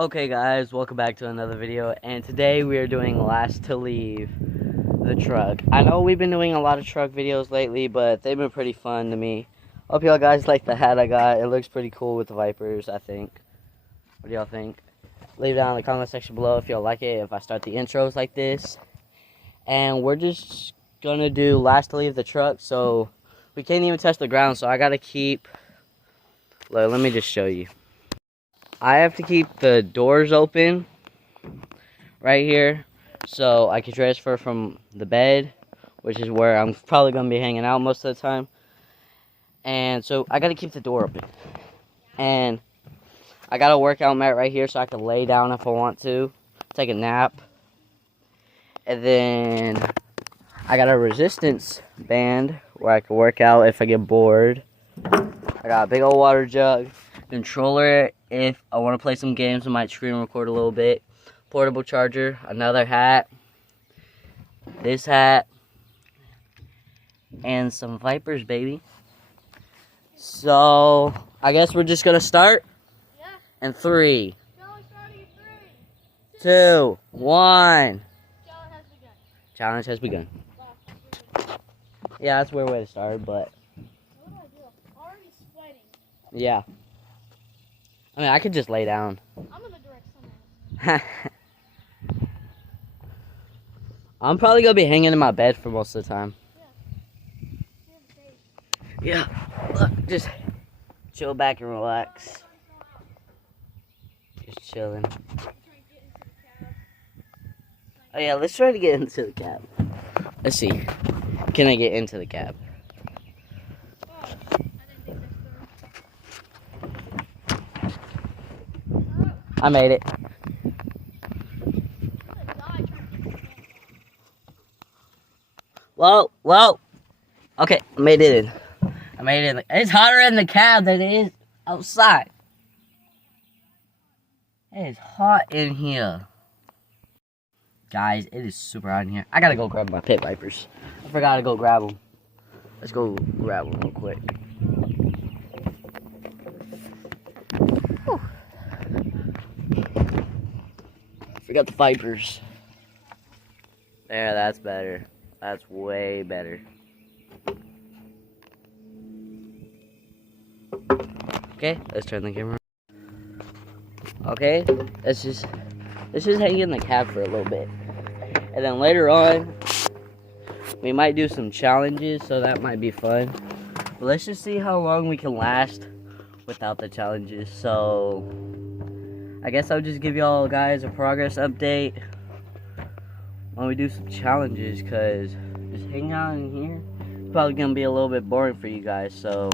Okay guys, welcome back to another video, and today we are doing last to leave the truck. I know we've been doing a lot of truck videos lately, but they've been pretty fun to me. Hope y'all guys like the hat I got. It looks pretty cool with the Vipers, I think. What do y'all think? Leave down in the comment section below if y'all like it, if I start the intros like this. And we're just gonna do last to leave the truck, so we can't even touch the ground, so I gotta keep... Look, let me just show you. I have to keep the doors open right here so I can transfer from the bed, which is where I'm probably going to be hanging out most of the time. And so I got to keep the door open. And I got a workout mat right here so I can lay down if I want to, take a nap. And then I got a resistance band where I can work out if I get bored. I got a big old water jug. Controller if I want to play some games. I might screen record a little bit. Portable charger, another hat, this hat, and some Vipers, baby. So I guess we're just gonna start. Yeah. And 3, 2, 1. Challenge has begun. Yeah, that's a weird way to start, but what do I do? I'm already sweating. Yeah. I mean, I could just lay down. I'm in the direct sun. I'm probably going to be hanging in my bed for most of the time. Yeah. Look, just chill back and relax. Just chilling. Oh, yeah, let's try to get into the cab. Let's see. Can I get into the cab? I made it. Whoa. Okay, I made it in. It's hotter in the cab than it is outside. It is hot in here. Guys, it is super hot in here. I gotta go grab my pit vipers. I forgot to go grab them. Let's go grab them real quick. Whew. Forgot the Vipers. There, that's better. That's way better. Okay, let's turn the camera. Okay, let's just hang in the cab for a little bit. And then later on, we might do some challenges, so that might be fun. But let's just see how long we can last without the challenges. So I guess I'll just give y'all guys a progress update when we do some challenges, because just hanging out in here is probably going to be a little bit boring for you guys. So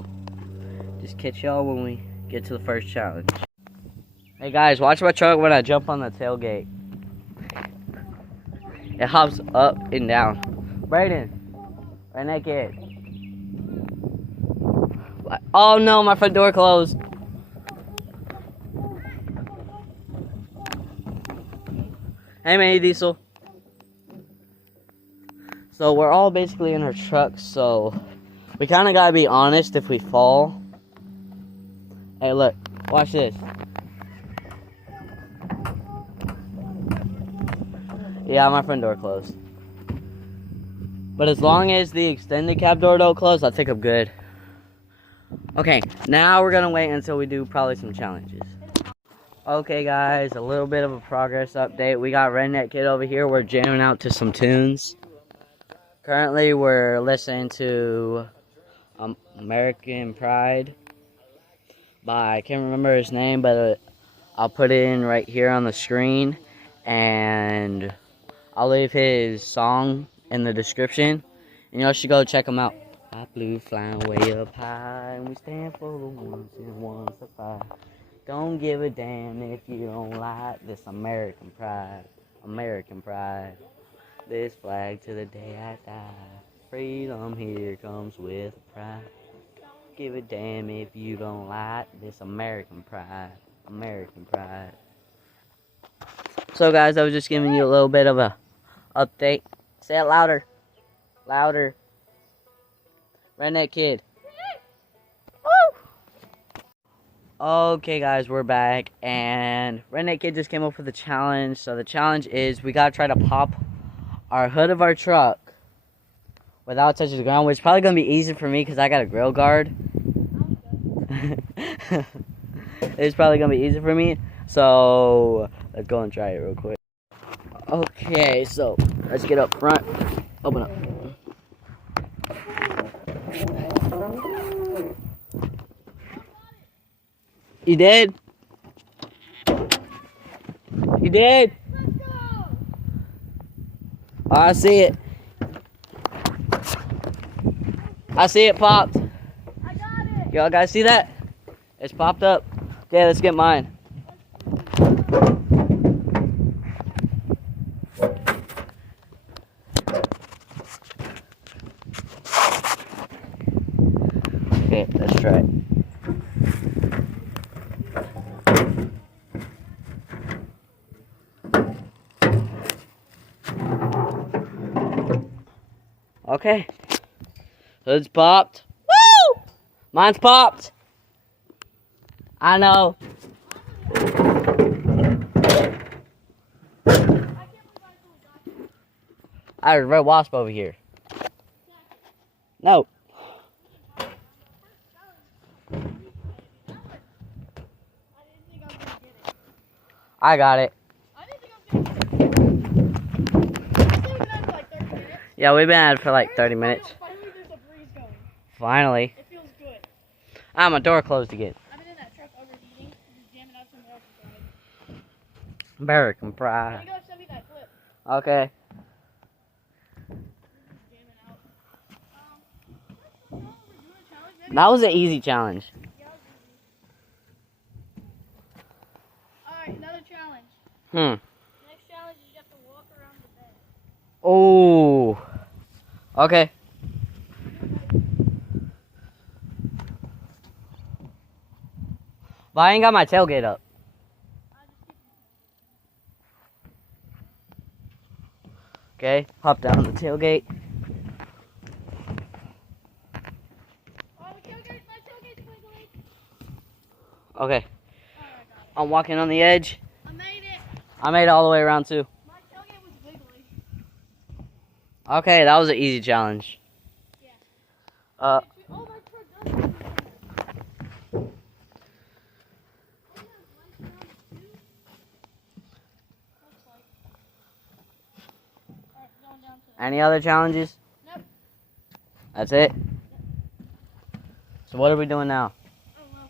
just catch y'all when we get to the first challenge. Hey guys, watch my truck when I jump on the tailgate. It hops up and down. Brayden, Redneck kid. Oh no, my front door closed. Hey, man, Diesel. So we're all basically in our truck, so we kind of gotta be honest if we fall. Hey, look, watch this. Yeah, my front door closed. But as long as the extended cab door don't close, I think I'm good. Okay, now we're gonna wait until we do probably some challenges. Okay guys, a little bit of a progress update. We got Redneck Kid over here. We're jamming out to some tunes. Currently we're listening to American Pride by, I can't remember his name, but I'll put it in right here on the screen. And I'll leave his song in the description. And y'all should go check him out. I flew flying way up high, and we stand for the ones who want to fight. Don't give a damn if you don't like this American pride. American pride. This flag to the day I die. Freedom here comes with pride. Don't give a damn if you don't like this American pride. American pride. So guys, I was just giving you a little bit of a update. Say it louder. Louder. Redneck Kid. Okay, guys, we're back, and Redneck Kid just came up with a challenge. So the challenge is we gotta try to pop our hood of our truck without touching the ground, which is probably gonna be easy for me because I got a grill guard. It's probably gonna be easy for me, so let's go and try it real quick. Okay, so let's get up front. Open up. You did? You did? Let's go! Oh, I see it. I see it popped. I got it! Y'all guys see that? It's popped up. Okay, let's get mine. Okay, let's try it. Okay. Hood's popped. Woo! Mine's popped. I know. There's a red wasp over here. No. I got it. Yeah, we've been at it for like 30 minutes. Finally, there's a breeze going. Finally. It feels good. Ah, my door closed again. I've been in that truck overheating, just jamming out somewhere else inside. American Can pride. you go send me that clip? Okay. Jamming out. We're doing a challenge, maybe? That was an easy challenge. Yeah, it was easy. Alright, another challenge. Hmm. Next challenge is you have to walk around the bed. Oh. Okay. But I ain't got my tailgate up. Okay, hop down the tailgate. Oh, my tailgate's wiggling. Okay, Alright, I got it. I'm walking on the edge. I made it. I made it all the way around too. My tailgate was wiggly. Okay, that was an easy challenge. Yeah. Uh, Oh, my truck does have any other challenges? Nope. That's it? So what are we doing now? I don't know.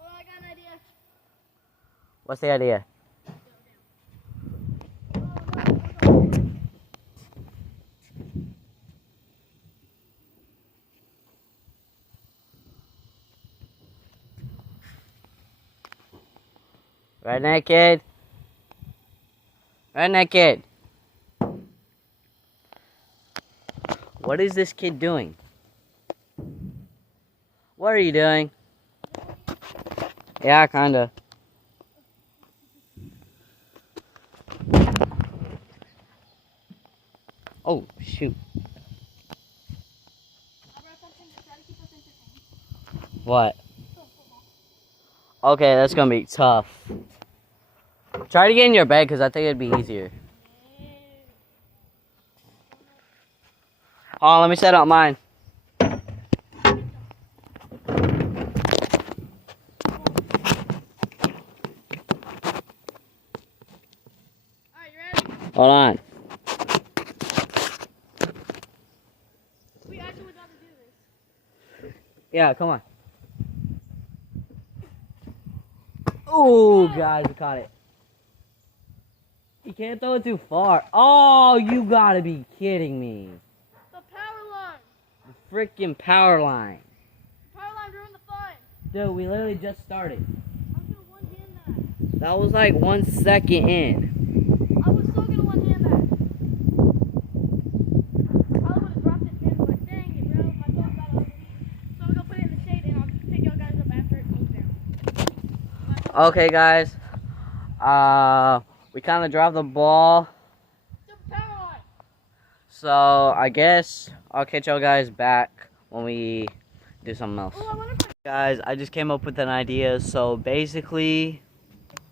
Oh, I got an idea. What's the idea? Redneck Kid? Redneck Kid? What is this kid doing? What are you doing? Yeah, kinda. Oh, shoot. I brought something to try to keep us entertained. What? Football. Okay, that's gonna be tough. Try to get in your bed, because I think it'd be easier. Hold on, let me set up mine. Alright, you ready? Hold on. We actually got to do this. Yeah, come on. Oh, guys, I caught it. You can't throw it too far. Oh, you gotta be kidding me. The power line. The freaking power line. The power line ruined the fun. Dude, we literally just started. I'm gonna one hand that. That was like 1 second in. I was still gonna one hand that. Probably would have dropped it then, but dang it, bro. My phone's about to overheat. So I'm gonna put it in the shade and I'll pick y'all guys up after it goes down. Okay, guys. We kind of dropped the ball. The power line. So, I guess I'll catch y'all guys back when we do something else. Oh, I wonder if Guys, I just came up with an idea. So basically,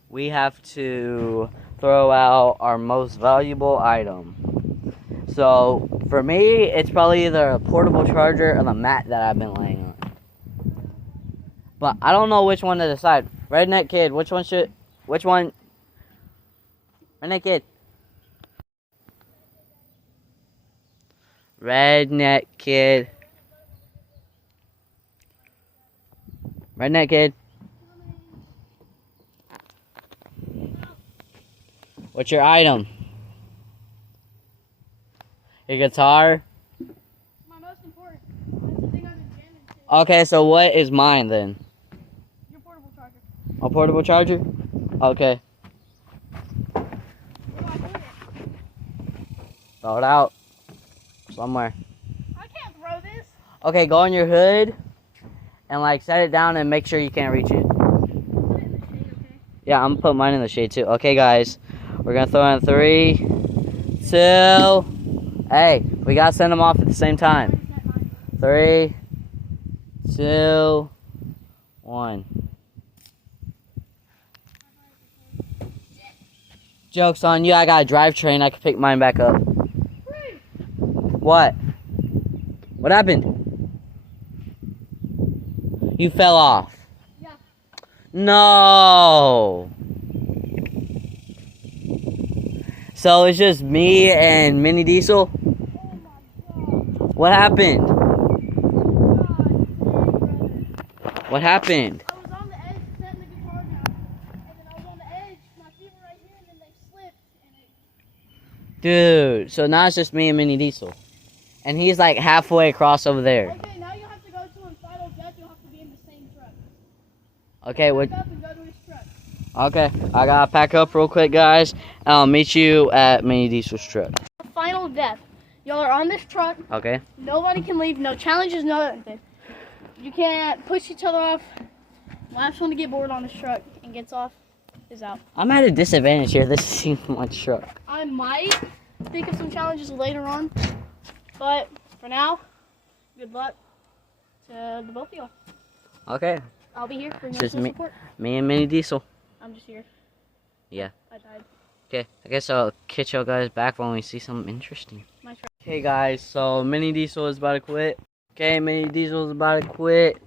we have to throw out our most valuable item. So for me, it's probably either a portable charger or the mat that I've been laying on. But I don't know which one to decide. Redneck Kid, which one? Redneck Kid. Redneck Kid. Redneck Kid. What's your item? Your guitar? My most important. That's the thing I've been jamming to. Okay, so what is mine then? Your portable charger. A portable charger? Okay. Where do I put it? Throw it out. Somewhere. I can't throw this. Okay, go on your hood and like set it down and make sure you can't reach it. Put it in the shade, okay? Yeah, I'm gonna put mine in the shade too. Okay, guys, we're gonna throw in 3, 2. Hey, we gotta send them off at the same time. 3, 2, 1. Joke's on you. I got a drivetrain. I can pick mine back up. What? What happened? You fell off. Yeah. No. So it's just me and Mini Diesel. Oh my god. What happened? God, dang, brother. What happened? I was on the edge setting the guitar down. And then I was on the edge, my feet were right here, and then they slipped. And it... Dude, so now it's just me and Mini Diesel. And he's like halfway across over there. Okay, now you have to go to him. Final death, you'll have to be in the same truck. Okay, what? Pack up and go to his truck. Okay, I gotta pack up real quick, guys. I'll meet you at Mini Diesel's truck. Final death. Y'all are on this truck. Okay. Nobody can leave. No challenges, no nothing. You can't push each other off. Last one to get bored on this truck and gets off is out. I'm at a disadvantage here. This is my truck. I might think of some challenges later on, but for now, good luck to the both of y'all. Okay. I'll be here for Just your me. support. Me and Mini Diesel. I'm just here. Yeah. I died. Okay, I guess I'll catch y'all guys back when we see something interesting. My truck. Okay, guys, so Mini Diesel is about to quit. Okay, Mini Diesel is about to quit.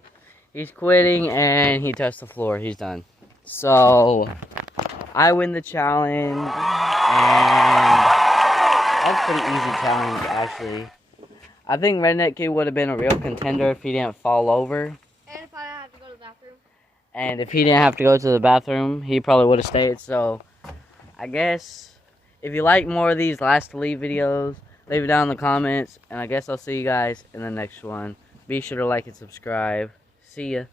He's quitting and he touched the floor. He's done. So, I win the challenge. And that's a pretty easy challenge, actually. I think Redneck Kid would have been a real contender if he didn't fall over. And if I have to go to the bathroom. And if he didn't have to go to the bathroom, he probably would have stayed. So, I guess if you like more of these Last to Leave videos, leave it down in the comments. And I guess I'll see you guys in the next one. Be sure to like and subscribe. See ya.